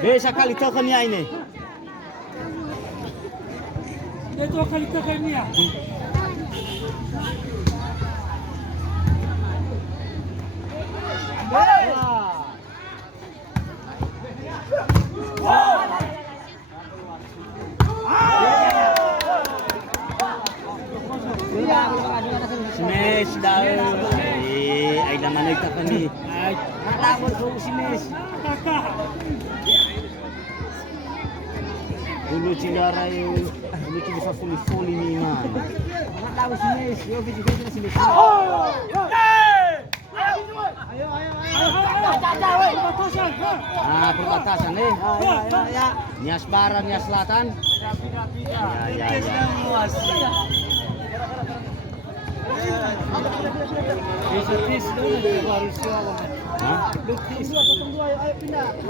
Bisa kali token niya ini. Ito kali token niya. Smash daw. Ay naman nagtaka ni. Ay, nakalawan ko si Smash. Dulu cingara yung dulu cingara sa fuli ni man. Nakalawan si Smash. Yung video ko si Smash. Ah, perbatasan eh. Ya. Nias Barat, Nias Selatan. Ya.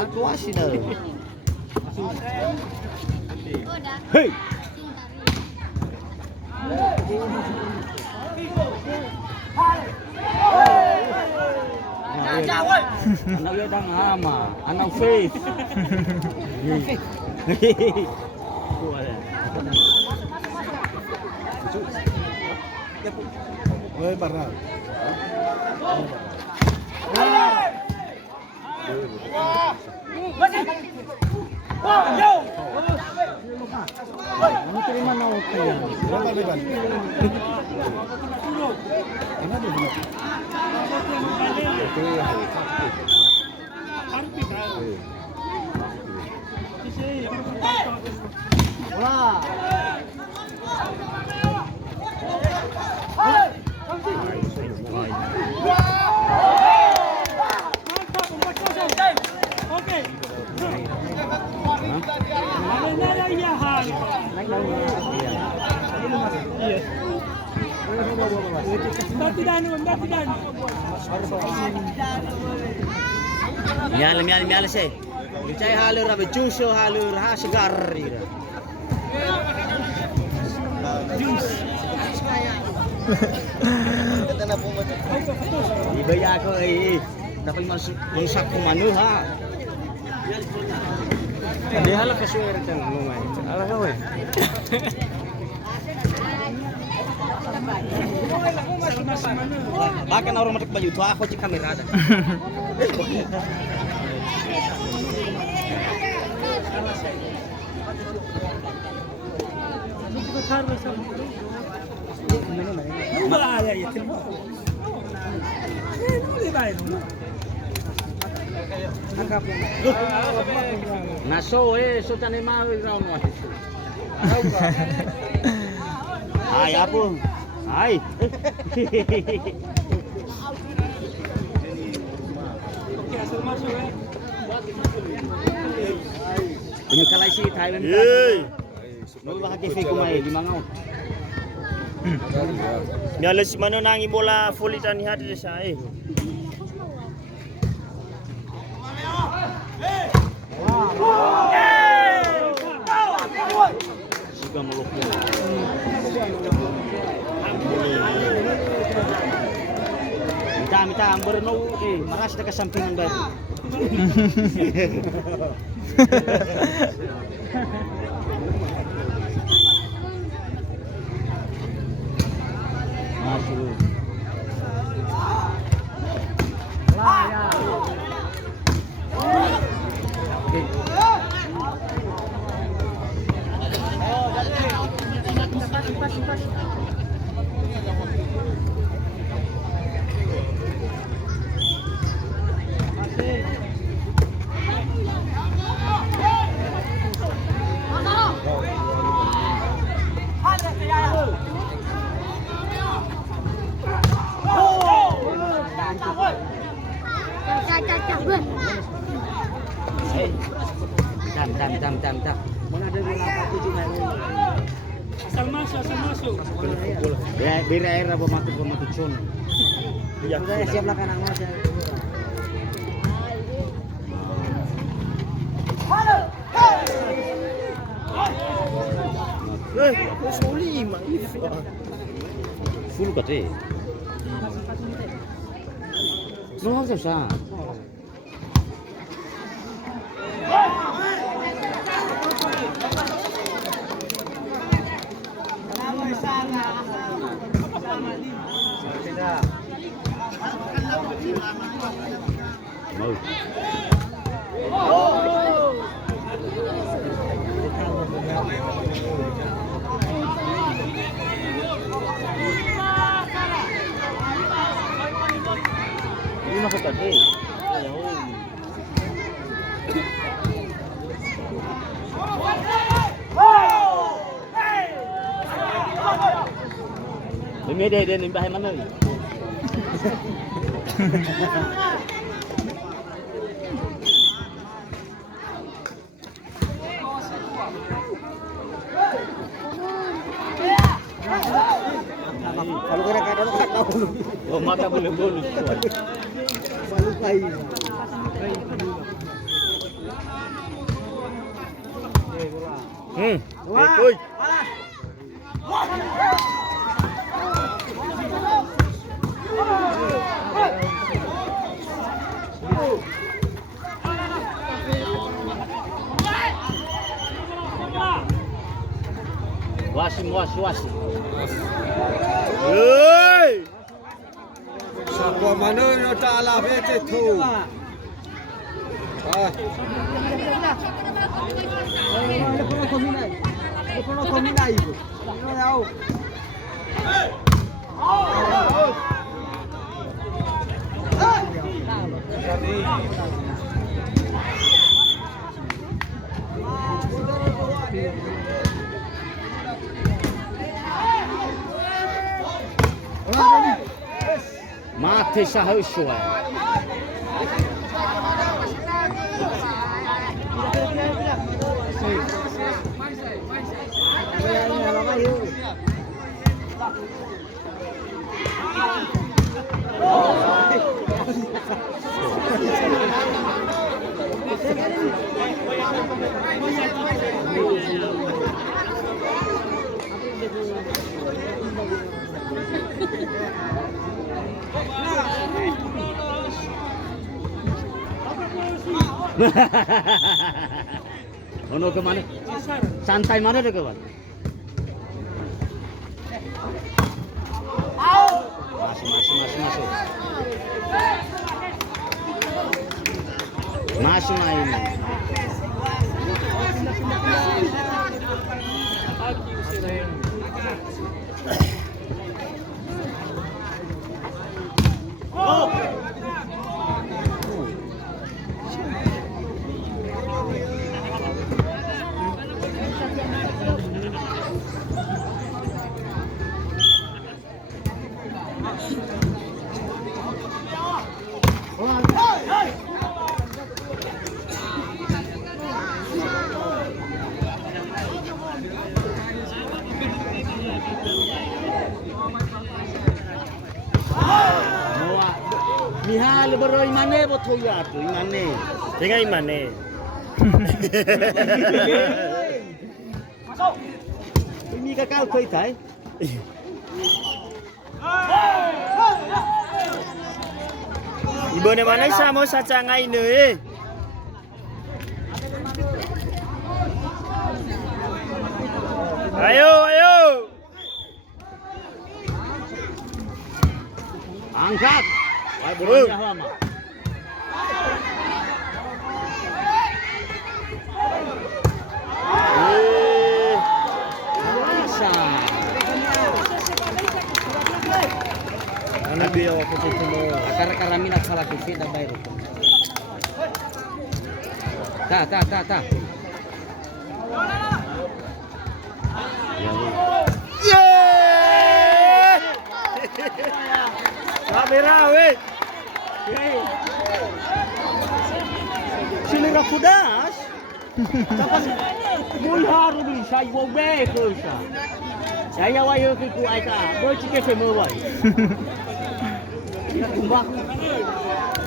Atuasi dah. Hey. Anak dia dah hama, anak Faith. Oi, Barral. Ano terima na ako yan? Berapa lebar? Ano ba dito? Wah. Mial sih. Dicai halur rabe juso halur ha segar ira. Jus. Kata na po mo. Ibaya ko dapat masak ko manu ha. Di halak ka suwerte kan lumay. Ala ka we. Bahkan orang matik baju tu aku cek kamera ada. Naso so tani mau raw mo. Ay apo. Ay. Ini kalay si Thailand. Mau bahagi fiko mai di mangaw. Nialas mano nang bola fulitan ni hadi siya eh. Sudah meluk. Minta berno maras dekat sampingan baru. Masuk. Jam. Mana ada bola apa tujuh hari? Asal masuk. Ya, biar air apa mati cun. Ya, Sudah siap lah kanang mas. Soli mah. Full kate. No, sa. Ini masuk tadi. Ini dia nimbah mana ni? Kalau kena kata tak tahu. Oh mata boleh bonus. Baru kai. Oi. Wasim. Oi. Siapa mana yang tak ala bete tu? Mate sahuswa. Ono ke mana? Santai mana deh kawan? Masuk main. Mihal baru imane botoh ya tu imane. Tengah imane. Ini kakak kau itai. Ibu ni mana sama saja ngai ni? Ayo. Angkat. Wah, berani lama. Anak dia waktu itu semua. Akar-akar ramin nak salah kisi dah bayar. Ta. Yeay! Kamera weh. Sini rakudas. Tapos mulharu ni saya wobe kosa. Saya wayo ku aika. Boy cike semua wai. Kumbak.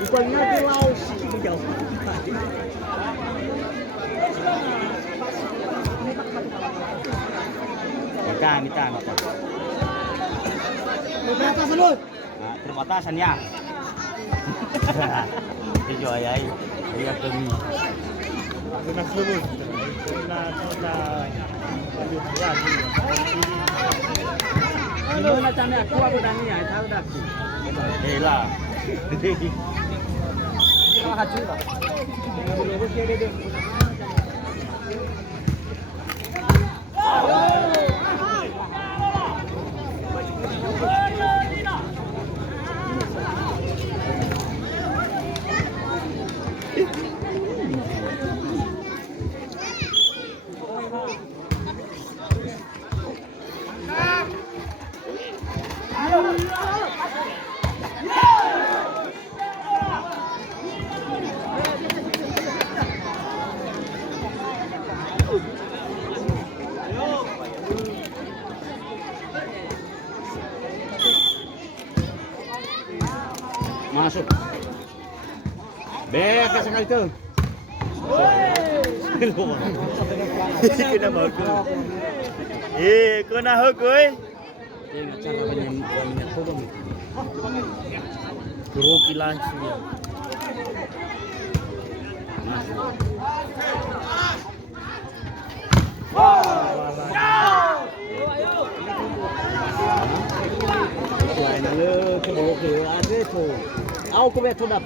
Bukannya di laut sih jauh. Minta. Berapa selut? Nah, terbatasan ya. Itu ayai. Dia kami. Nak sebut. Ini mana cami aku tanya, tahu dah aku. Lah. Terima kasih lah. masuk. Bek sekali tu. Kena bagus. Kena hukui. Tengok cara banyak kodong. Grogi langsung. Selain le ke bawah ke ada tu. Au ke betul dah.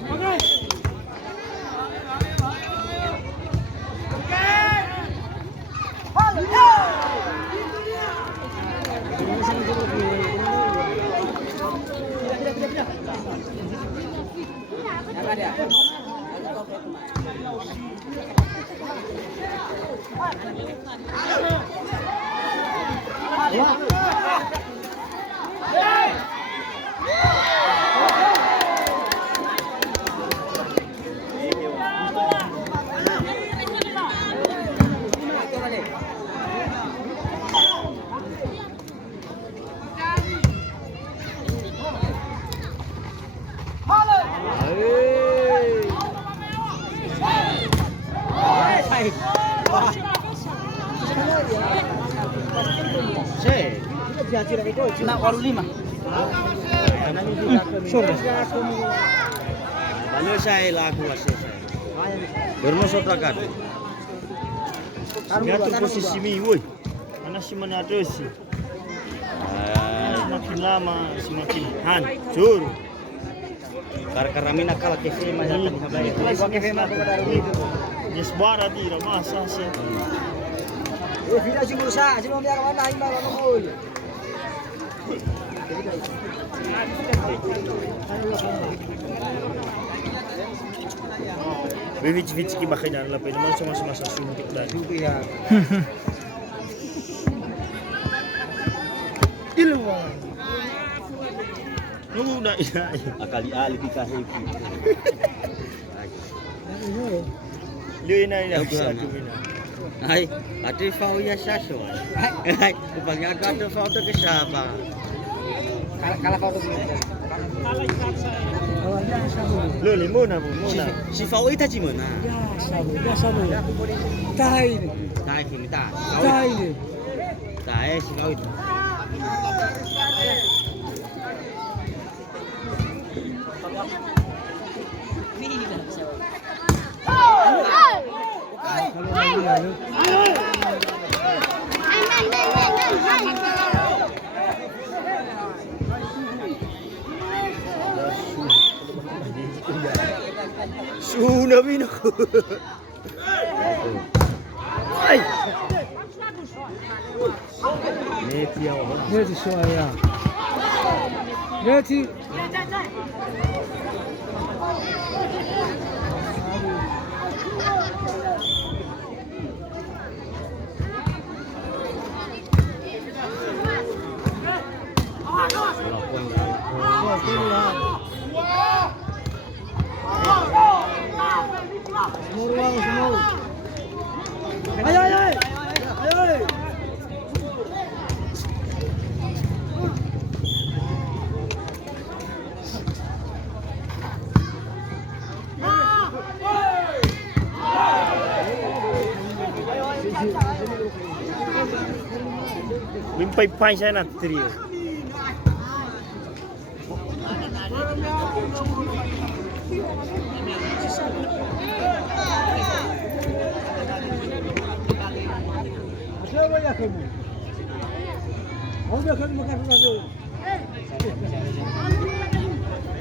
Nak waru 5. Sure. Lalu saya laku asal saya. Bermusot rakan. Ngatur posisi mi, woi. Mana si mana ada sih? Semakin lama semakin hancur. Karena mina kalah ke Fema yang tadi habai. Ke Fema Yes bara di masa sih. Tidak sih berusaha, sih mau biar mana ini malah ngomong. Bevich ki bakinan lapay naman sama-sama suntik lagi. Iya. Ilwa. Nuna ina. Akali ali kita hepi. Lina ina sa kumina. Hai, ada fau ya sasho. Hai, kupangnya ada fau tu ke siapa? Kalau fau tu. Luli muna po, muna. Si fau ita di mana? Ya sabu. Tahay ni. Tahu kita. Tahay ni. Tahu si fau itu. Sudah bina ko. Ay. Neti ya. Neti soya. Neti. Ayo, ayo, ayo. Mimpay-pay siya na trio.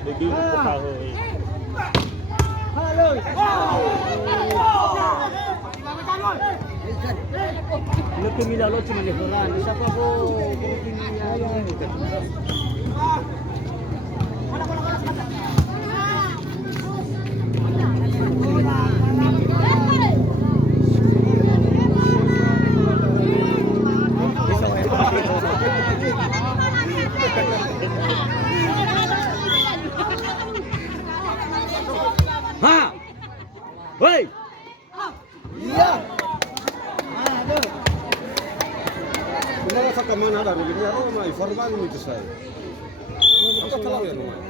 Begini ko pa ho. Lo que mira lo cuma lekoran, siapa ko Ha! Hei! Iya. Kenapa sa kamana ada begini? Oh, mai formal itu saya. Apa kalau ya, Mai?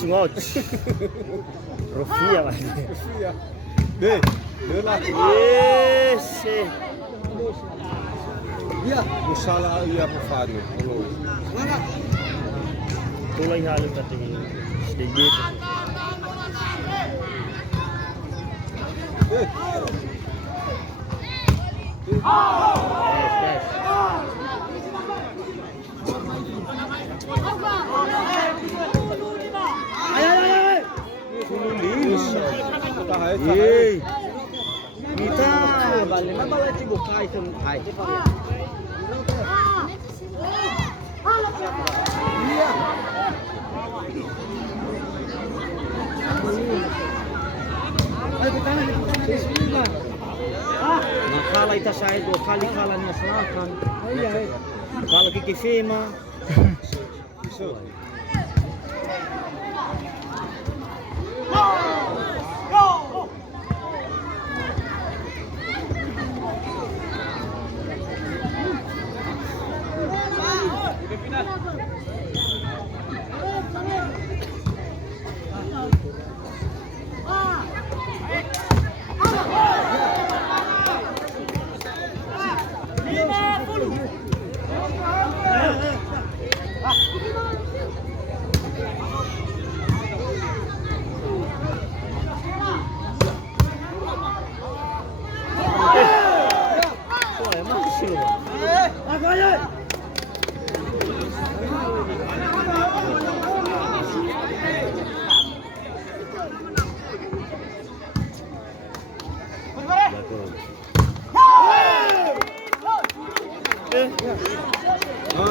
ngoceng-ngoceng. Rufia, Pak. Iya. Deh, lah. Yes. Iya, musala iya pafano. Semangat. Tulay halong tadi sedikit. Kita balik malah sibuk kai semai. Nakala ita sa ito, kali-kala niya selatan. Kalau Kiki Fema.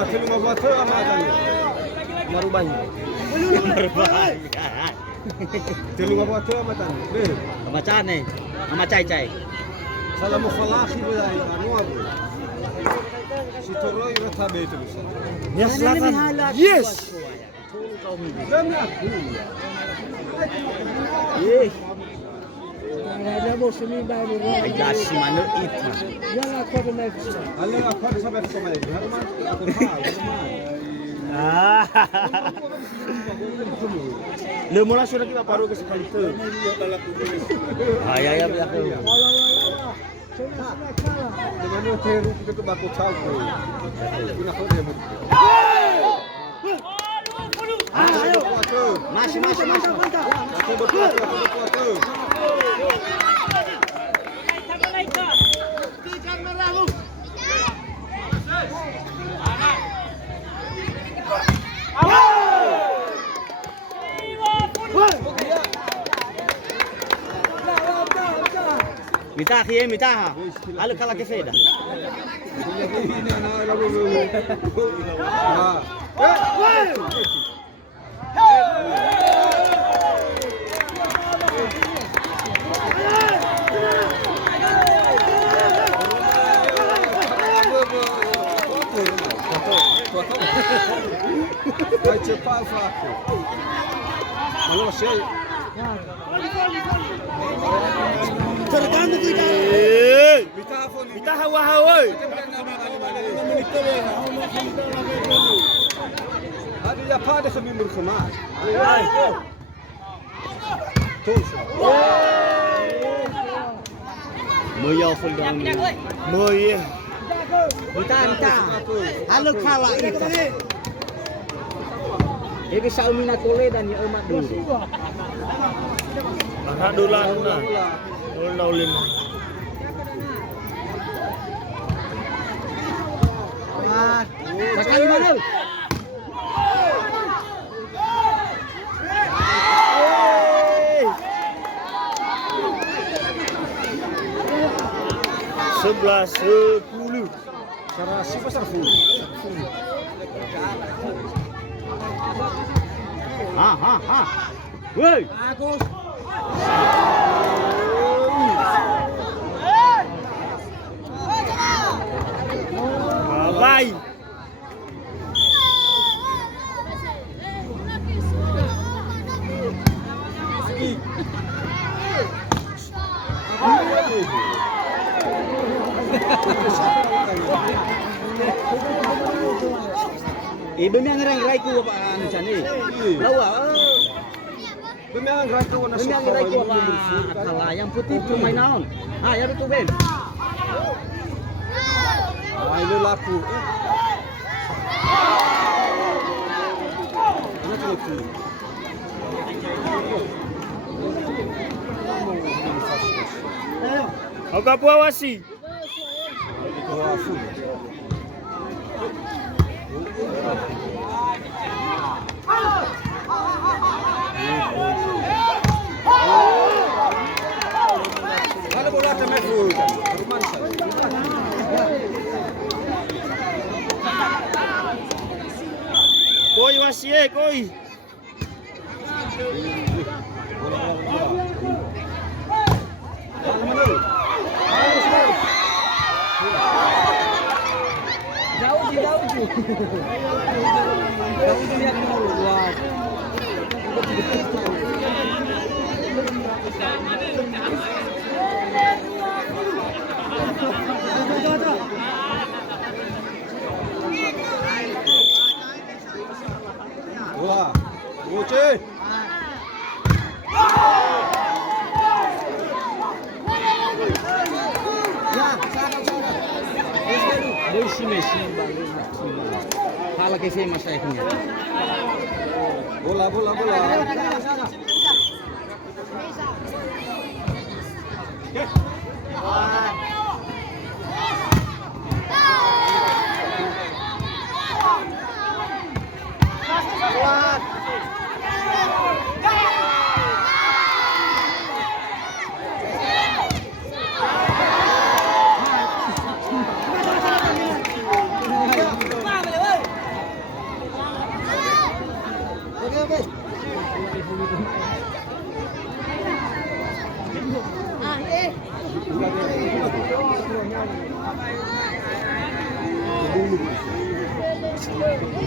Terima kasih amat. Marubahnya. Terima kasih amat. Deh. Macam ni, sama cai-cai. Salam khalafi bilai anwar. Si Toroy ratabe itu bisa. Ya selatan. Yes. Lam yakun. Yes. Ada bos ini baru. Ayah si mana itu? Jangan kau next. Allah apa sampai sama ini. Harman. Lu mula sudah kita paruh ke sekali tu. Ayah ya. Dengan itu kita tu baku tahu. Guna kau dia. Ayo. Masih. Aku betul. Mita ha. Halo kalah ke feda. Ini anak lalu. Vai cepat fraco. Kalau saya Tergantung kita. Kita hawa-hawa. هذه يا فادي خبي من الخماس Moyo full down. Moye. Mita. Halo kalah itu. Ini Saumina Tole dan ya umat dulu. Anak dolan na. Dolan ulim. Sekali mana? Sebelas 10. Sarasi pasar full. Ha. Woi. Bagus. Bye. Ibu ni ngerang rai ku apa anu cani. Lawa. Bemiang rai ko na Ini yang kira ko akala yang putih pemain naon. Ah, ya betul Ben. Ay lo laku. Ano to? Oka po awasi. Ito afu. Kalau bola temen full kan. Berman saya. Koi wasi koi. Bola. Uci. Dois Messi fala que esse mas saya punya. Bola, bola, bola.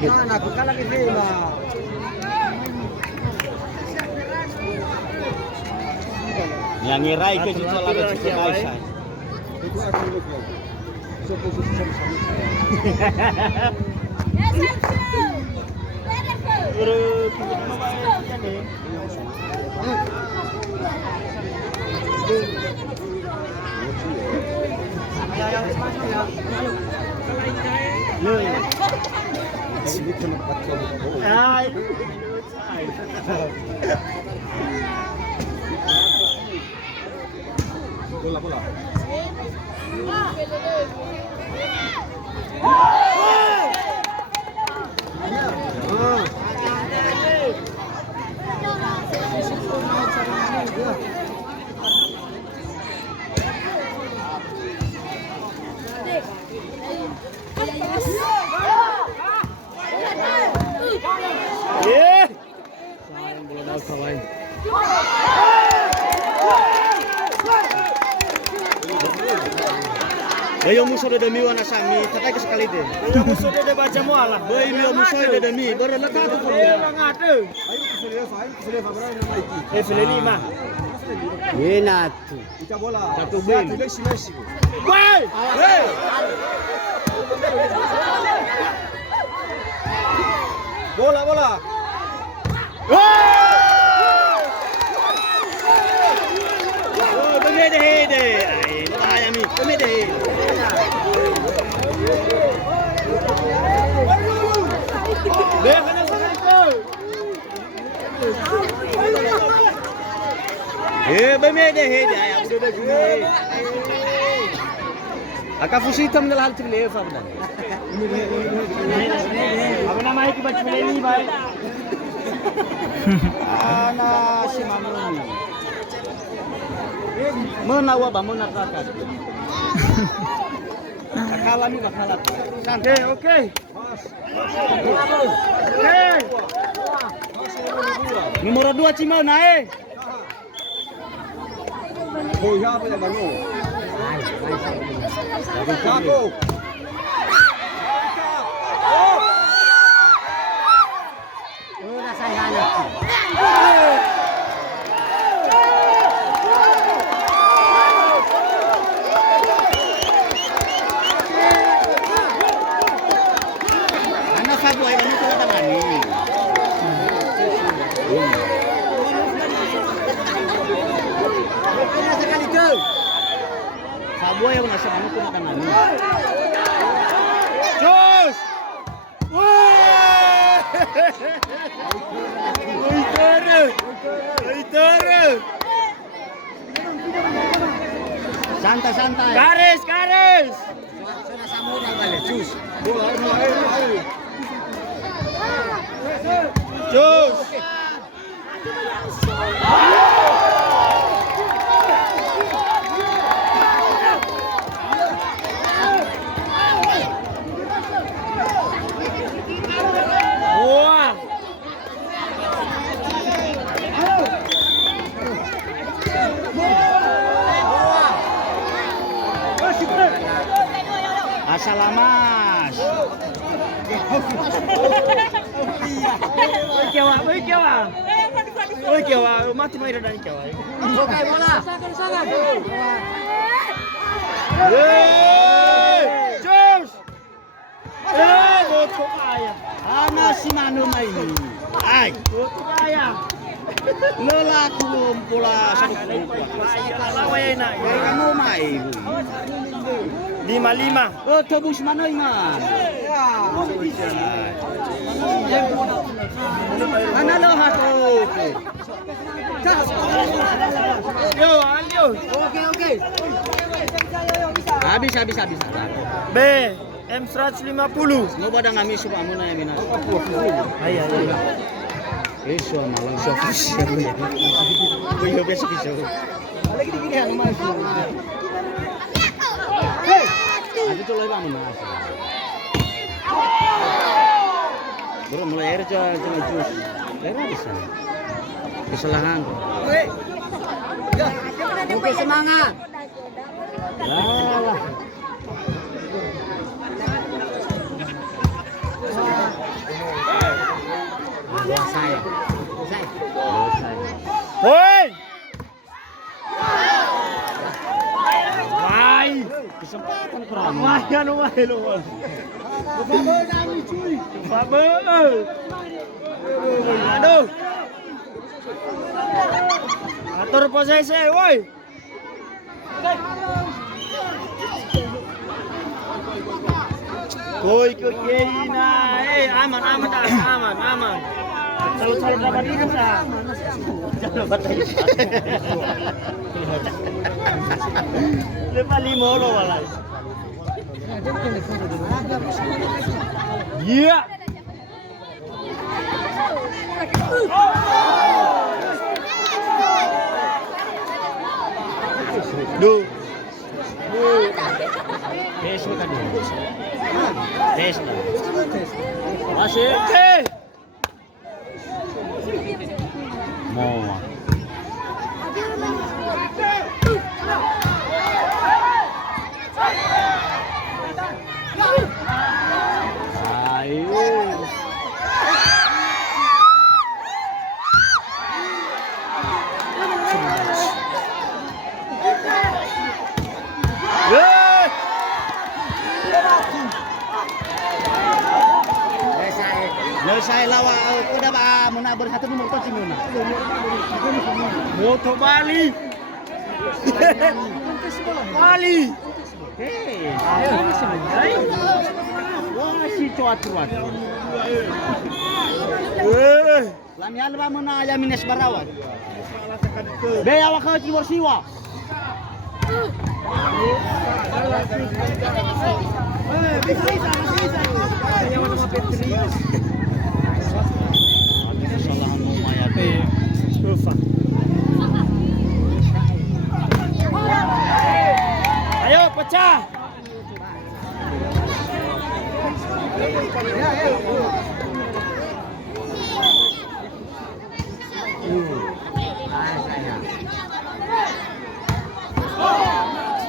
Nah, aku kalah ke sini. Yang ngirai ke situ lah ke situ guys. Itu aku lupa. Bola, bola. Yang musuh ada demi wana sami, takai sekali deh. Yang musuh dia baca mualah. Bayi yang musuh ada demi, baru letak tu pun. Ngade. Ayo kesulitan berapa nama itu? Fili 5. Enak tu. Kita bola. Satu ben. Satu Messi Messi. Woi! Hey! Bola, bola. Oh, benda hede. Ai, bahaya mi. Benda hede. Benda sana tu. Benda hede. Ai, abu dah gini. Aka fusitam na lahat ng lefa ba? Apa nama itu baca ini baik. Ana si Mamuni. Menawa ba mo nakakas. Akala mi bakala. Oke, oke. Nomor 2 Cimau naik. Oh, ya apa yang baru? Jago. Anak sabu ay ano ko tamani. Ano ko makan namin? Jos! Santai. Garis! Jos! Wah! Asalamas. Oi, Kiawa, mati mai dan Kiawa. Oke bola. Jos! Boto kaya. Ano si Manu main? Ay, Boto kaya. lelaku pula sa kukuha. Laway na. Kamu main. 5-5. Oh, tebus Manoy man. Ano hato? Yo, alio. Oke. Habis. B, M150. Mo ba dang ami suka mo na yamin na? Ay. Eso malang sa official. Kuya beso kiso. Lagi digini ano mas. Hey! Abi tuloy ba mo na? Bro, mulai air aja jus. Lera bisa. Kesalahan. Oke, semangat. Lah. Selesai. Woi! Wai! Kesempatan kurang. Lumayan lu. Babel. Aduh. Atur posisi, woi. Koi kena, aman. Selalu dapat ini sah. Lepas 5 lo walai. Iya. Duh. Tes bukan. Tes lah. Masih. Mau. Ayo. Selesai lawa udah ba muna bersatu nomor to muna. Moto Bali. Bali. Hei. Wah si cuat-cuat. Lami alba muna ya minus barawat. Be awak ka timur siwa. Kesalahan lumayan. Ufa. Ayo pecah.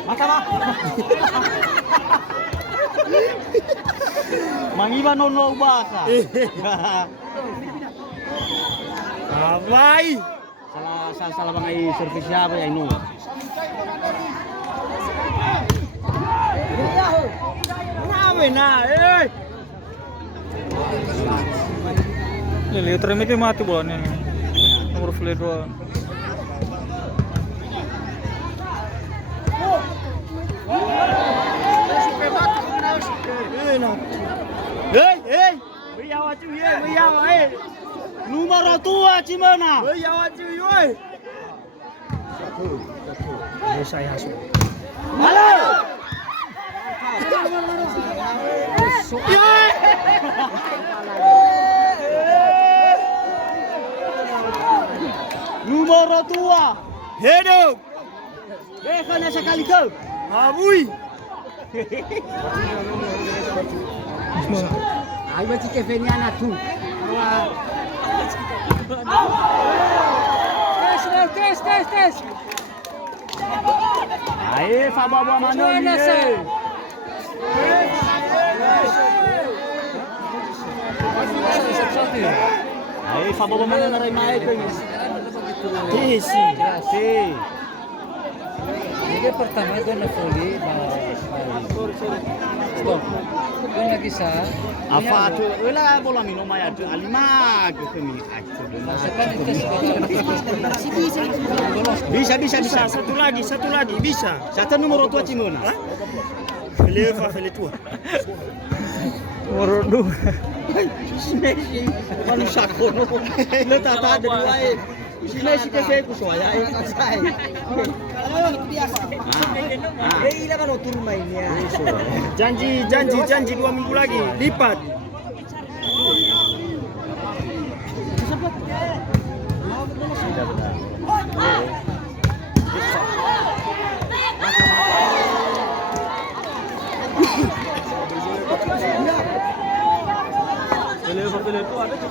Mata. Mangiba nono baka. Awai. Salah bangai servis siapa ya ini? Rame na, Lili, terima mati bulan ini. Nomor flat doang. Cimena. Hei, beriau acu ye, beriau Numero tua Cimena. Beriau acu ye. Saya masuk. Halo. Numero tua. Hidup. Kena sekali kau. Abui. Aí vai te que venha na tu. Tes. Air Fabawa mana Join ni? us, sir. Air Fabawa mana narai mai tu? Tesi. Si. Jadi pertama gue na fully stop. Gue lagi sa. Apa tu? Ela bola minum air tu alima ke kami air. Masakan itu Bisa. Satu lagi. Bisa. Satu numero tua Cimena. Fele tua. Numero dua. Messi. Kalau sakono. Lo tak ada dua. Si Messi ke saya ku soya. Janji 2 minggu lagi. Lipat. Pele tu ada tu.